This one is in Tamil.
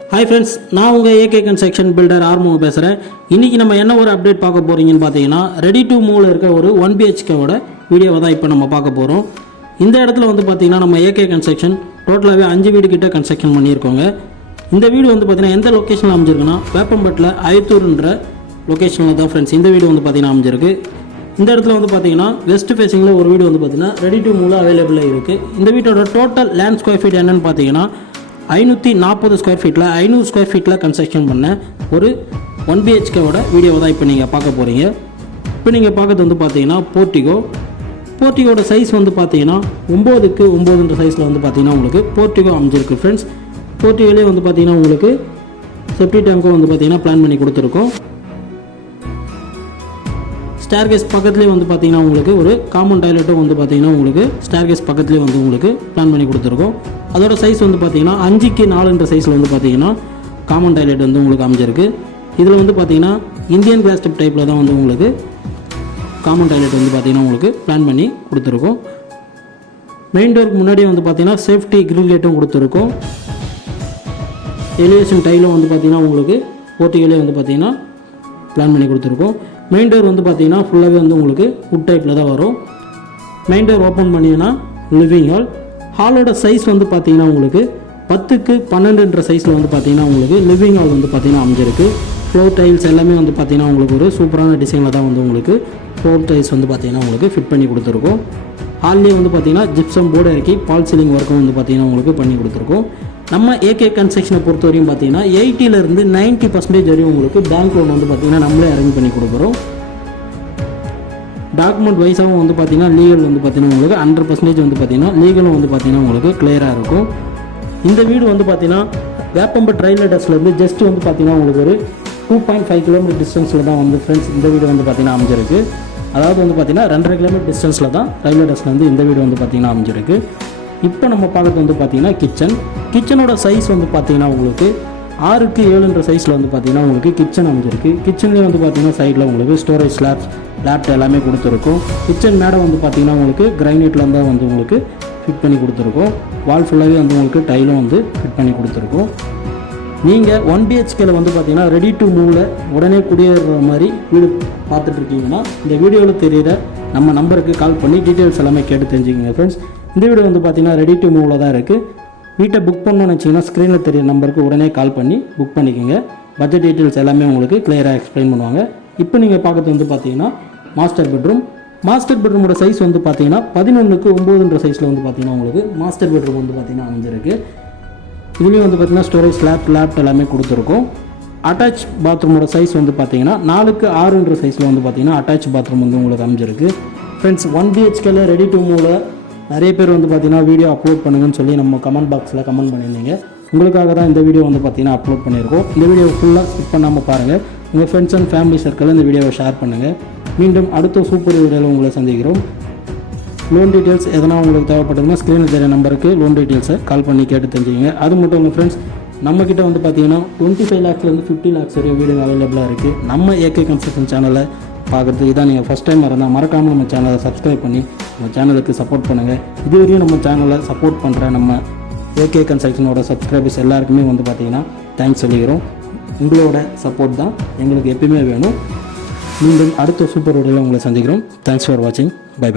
ஹாய் ஃப்ரெண்ட்ஸ், நான் உங்கள் ஏகே கன்ஸ்ட்ரக்ஷன் பில்டர் ஆர்மோ பேசுகிறேன். இன்றைக்கி நம்ம என்ன ஒரு அப்டேட் பார்க்க போகிறீங்கன்னு பார்த்தீங்கன்னா, ரெடி டு மூவில் இருக்க ஒரு 1BHKவோட வீடியோவை தான் இப்போ நம்ம பார்க்க போகிறோம். இந்த இடத்துல வந்து பார்த்தீங்கன்னா நம்ம ஏகே கன்ஸ்ட்ரக்ஷன் டோட்டலாகவே 5 வீடு கிட்ட கன்ஸ்ட்ரக்ஷன் பண்ணியிருக்கோங்க. இந்த வீடு வந்து பார்த்தீங்கன்னா எந்த லொக்கேஷனில் அமைஞ்சிருக்குன்னா, வேப்பம்பட்டில் ஆயத்தூர்ன்ற லொக்கேஷனில் தான் ஃப்ரெண்ட்ஸ் இந்த வீடு வந்து பார்த்தீங்கன்னா அமைஞ்சிருக்கு. இந்த இடத்துல வந்து பார்த்தீங்கன்னா வெஸ்ட் ஃபேஸிங்கில் ஒரு வீடு வந்து பார்த்தீங்கன்னா ரெடி டு மூவில் அவைலபிளாக இருக்குது. இந்த வீட்டோட டோட்டல் லேண்ட் ஸ்கொயர் ஃபீட் என்னென்னு பார்த்தீங்கன்னா 540 ஸ்கொயர் ஃபீட்டில் 500 ஸ்கொயர் ஃபீட்டில் கன்ஸ்ட்ரக்ஷன் பண்ண ஒரு 1BHKவோட வீடியோவை தான் இப்போ நீங்கள் பார்க்க போகிறீங்க. இப்போ நீங்கள் பார்க்கறது வந்து பார்த்தீங்கன்னா போர்ட்டிகோட சைஸ் வந்து பார்த்தீங்கன்னா 9க்கு 9ன்ற சைஸில் வந்து பார்த்தீங்கன்னா உங்களுக்கு போர்ட்டிகோ அமைஞ்சிருக்கு ஃப்ரெண்ட்ஸ். போர்ட்டிகோலேயே வந்து பார்த்தீங்கன்னா உங்களுக்கு செப்டி டேங்க்கும் வந்து பார்த்தீங்கன்னா பிளான் பண்ணி கொடுத்துருக்கோம். ஸ்டேர்கேஸ் பக்கத்துலேயே வந்து பார்த்தீங்கன்னா உங்களுக்கு ஒரு காமன் டாய்லெட்டும் வந்து பார்த்தீங்கன்னா உங்களுக்கு ஸ்டேர்கேஸ் பக்கத்துலேயே வந்து உங்களுக்கு பிளான் பண்ணி கொடுத்துருக்கோம். அதோட சைஸ் வந்து பார்த்தீங்கன்னா 5க்கு 4ன்ற சைஸில் வந்து பார்த்தீங்கன்னா காமன் டாய்லெட் வந்து உங்களுக்கு அமைஞ்சிருக்கு. இதில் வந்து பார்த்தீங்கன்னா இந்தியன் கிளாஸ் ஸ்டெப் டைப்பில் தான் வந்து உங்களுக்கு காமன் டாய்லெட் வந்து பார்த்தீங்கன்னா உங்களுக்கு பிளான் பண்ணி கொடுத்துருக்கோம். மெயின் டோருக்கு முன்னாடியே வந்து பார்த்தீங்கன்னா சேஃப்டி கிரில் கேட்டும் கொடுத்துருக்கோம். எலிவேஷன் டைலும் வந்து பார்த்தீங்கன்னா உங்களுக்கு போர்ட்டிகளே வந்து பார்த்தீங்கன்னா பிளான் பண்ணி கொடுத்துருக்கோம். மெயின் டோர் வந்து பார்த்தீங்கன்னா ஃபுல்லாகவே வந்து உங்களுக்கு வுட் டைப்பில் தான் வரும். மெயின் டோர் ஓப்பன் பண்ணிங்கன்னா லிவிங் ஹாலோட சைஸ் வந்து பார்த்தீங்கன்னா உங்களுக்கு 10க்கு 12ன்ற சைஸில் வந்து பார்த்தீங்கன்னா உங்களுக்கு லிவிங் ஹால் வந்து பார்த்தீங்கன்னா அமைஞ்சிருக்கு. ஃப்ளோர் டைல்ஸ் எல்லாமே வந்து பார்த்தீங்கன்னா உங்களுக்கு ஒரு சூப்பரான டிசைனில் தான் வந்து உங்களுக்கு ஃப்ளோர் டைல்ஸ் வந்து பார்த்தீங்கன்னா உங்களுக்கு ஃபிட் பண்ணி கொடுத்துருக்கோம். ஹால்லேயே வந்து பார்த்தீங்கன்னா ஜிப்சம் போர்டு இறக்கி பால் சீலிங் ஒர்க்கும் வந்து பார்த்தீங்கன்னா உங்களுக்கு பண்ணி கொடுத்துருக்கோம். நம்ம ஏகே கன்ஸ்ட்ரக்ஷனை பொறுத்த வரையும் பார்த்தீங்கன்னா 80லேருந்து 90% வரையும் உங்களுக்கு பேங்க் லோன் வந்து பார்த்தீங்கன்னா நம்மளே அரேஞ்ச் பண்ணி கொடுக்குறோம். டாக்குமெண்ட் வைஸாகவும் வந்து பார்த்தீங்கன்னா லீகல் வந்து பார்த்தீங்கன்னா உங்களுக்கு 100% வந்து பார்த்தீங்கன்னா லீகலும் வந்து பார்த்தீங்கன்னா உங்களுக்கு கிளியராக இருக்கும். இந்த வீடு வந்து பார்த்தீங்கன்னா வேப்பம்பட் ரயில்வே டஸ்ட்லேருந்து ஜஸ்ட் வந்து பார்த்தீங்கன்னா உங்களுக்கு ஒரு 2.5 கிலோமீட்டர் டிஸ்டன்ஸில் தான் வந்து ஃப்ரெண்ட்ஸ் இந்த வீடு வந்து பார்த்தீங்கன்னா அமைஞ்சிருக்கு. அதாவது வந்து பார்த்தீங்கன்னா 2.5 கிலோமீட்டர் டிஸ்டன்ஸில் தான் ரயில்வே டஸ்ட்லேருந்து இந்த வீடு வந்து பார்த்தீங்கன்னா அமைஞ்சிருக்கு. இப்போ நம்ம பார்க்குறது வந்து பார்த்தீங்கன்னா கிச்சனோட சைஸ் வந்து பார்த்தீங்கன்னா உங்களுக்கு 6க்கு 7ன்ற சைஸில் வந்து பார்த்தீங்கன்னா உங்களுக்கு கிச்சன் அமைஞ்சிருக்கு. கிச்சன்லேயே வந்து பார்த்தீங்கன்னா சைடில் உங்களுக்கு ஸ்டோரேஜ் ஸ்லாப்ஸ் லேப்ட் எல்லாமே கொடுத்துருக்கும். கிச்சன் மேடம் வந்து பார்த்தீங்கன்னா உங்களுக்கு கிரைனைட்டில் தான் வந்து உங்களுக்கு ஃபிட் பண்ணி கொடுத்துருக்கோம். வால் ஃபுல்லாகவே வந்து உங்களுக்கு டைலும் வந்து ஃபிட் பண்ணி கொடுத்துருக்கோம். நீங்கள் 1BHKல வந்து பார்த்தீங்கன்னா ரெடி டு மூவில் உடனே குடியேறுற மாதிரி வீடு பார்த்துட்ருக்கீங்கன்னா இந்த வீடியோவில் தெரிகிற நம்ம நம்பருக்கு கால் பண்ணி டீட்டெயில்ஸ் எல்லாமே கேட்டு தெரிஞ்சுக்கங்க ஃப்ரெண்ட்ஸ். இந்த வீடு வந்து பார்த்தீங்கன்னா ரெடி டு மூவில் தான் இருக்குது. வீட்டை புக் பண்ணணும்னு வச்சிங்கன்னா ஸ்க்ரீனில் தெரிய நம்பருக்கு உடனே கால் பண்ணி புக் பண்ணிக்கோங்க. பட்ஜெட் டீட்டெயில்ஸ் எல்லாமே உங்களுக்கு கிளியராக எக்ஸ்பிளைன் பண்ணுவாங்க. இப்போ நீங்கள் பார்க்குறது வந்து பார்த்தீங்கன்னா மாஸ்டர் பெட்ரூமோட சைஸ் வந்து பார்த்தீங்கன்னா 11க்கு 9ன்ற சைஸில் வந்து பார்த்தீங்கன்னா உங்களுக்கு மாஸ்டர் பெட்ரூம் வந்து பார்த்தீங்கன்னா அமைஞ்சிருக்கு. இதுலேயும் வந்து பார்த்தீங்கன்னா ஸ்டோரேஜ் லேப்ட் எல்லாமே கொடுத்துருக்கோம். அட்டாச் பாத்ரூமோட சைஸ் வந்து பார்த்தீங்கன்னா 4க்கு 6ன்ற சைஸில் வந்து பார்த்தீங்கன்னா அட்டாச் பாத்ரூம் வந்து உங்களுக்கு அமைஞ்சிருக்கு. ஃப்ரெண்ட்ஸ் 1BHKல ரெடி டு மூவில் நிறைய பேர் வந்து பார்த்தீங்கன்னா வீடியோ அப்லோட் பண்ணுங்கன்னு சொல்லி நம்ம கமெண்ட் பாக்ஸில் கமெண்ட் பண்ணியிருந்தீங்க. உங்களுக்காக தான் இந்த வீடியோ வந்து பார்த்தீங்கன்னா அப்லோட் பண்ணியிருக்கோம். இந்த வீடியோ ஃபுல்லாக ஸ்கிப் பண்ணாமல் பாருங்கள். உங்கள் ஃப்ரெண்ட்ஸ் அண்ட் ஃபேமிலி சர்க்கிளில் இந்த வீடியோவை ஷேர் பண்ணுங்கள். மீண்டும் அடுத்த சூப்பர் வீடியோவில் உங்களை சந்திக்கிறோம். லோன் டீட்டெயில்ஸ் எதனா உங்களுக்கு தேவைப்பட்டதுன்னா ஸ்க்ரீனில் தெரிய நம்பருக்கு லோன் டீட்டெயில்ஸை கால் பண்ணி கேட்டு தெரிஞ்சுங்க. அது மட்டும் இல்லை ஃப்ரெண்ட்ஸ், நம்மக்கிட்ட வந்து பார்த்தீங்கன்னா 25 lakhsலேருந்து 50 lakhs வரையும் வீடு அவைலபிளாக இருக்குது. நம்ம ஏகே கன்ஸ்ட்ரக்ஷன் சேனலை பார்க்குறதுக்கு இதான் நீங்கள் ஃபஸ்ட் டைம் இருந்தால் மறக்காமல் நம்ம சேனலை சப்ஸ்கிரைப் பண்ணி நம்ம சேனலுக்கு சப்போர்ட் பண்ணுங்கள். இதுவரையும் நம்ம சேனலை சப்போர்ட் பண்ணுற நம்ம ஏகே கன்ஸ்ட்ரக்ஷனோட சப்ஸ்கிரைபர்ஸ் எல்லாருக்குமே வந்து பார்த்தீங்கன்னா தேங்க்ஸ் சொல்லிக்கிறோம். உங்களோட சப்போர்ட் தான் எங்களுக்கு எப்பயுமே வேணும். மீண்டும் அடுத்த சூப்பர் வீடியோவில் உங்களை சந்திக்கிறோம். தேங்க்ஸ் ஃபார் வாட்சிங். பை.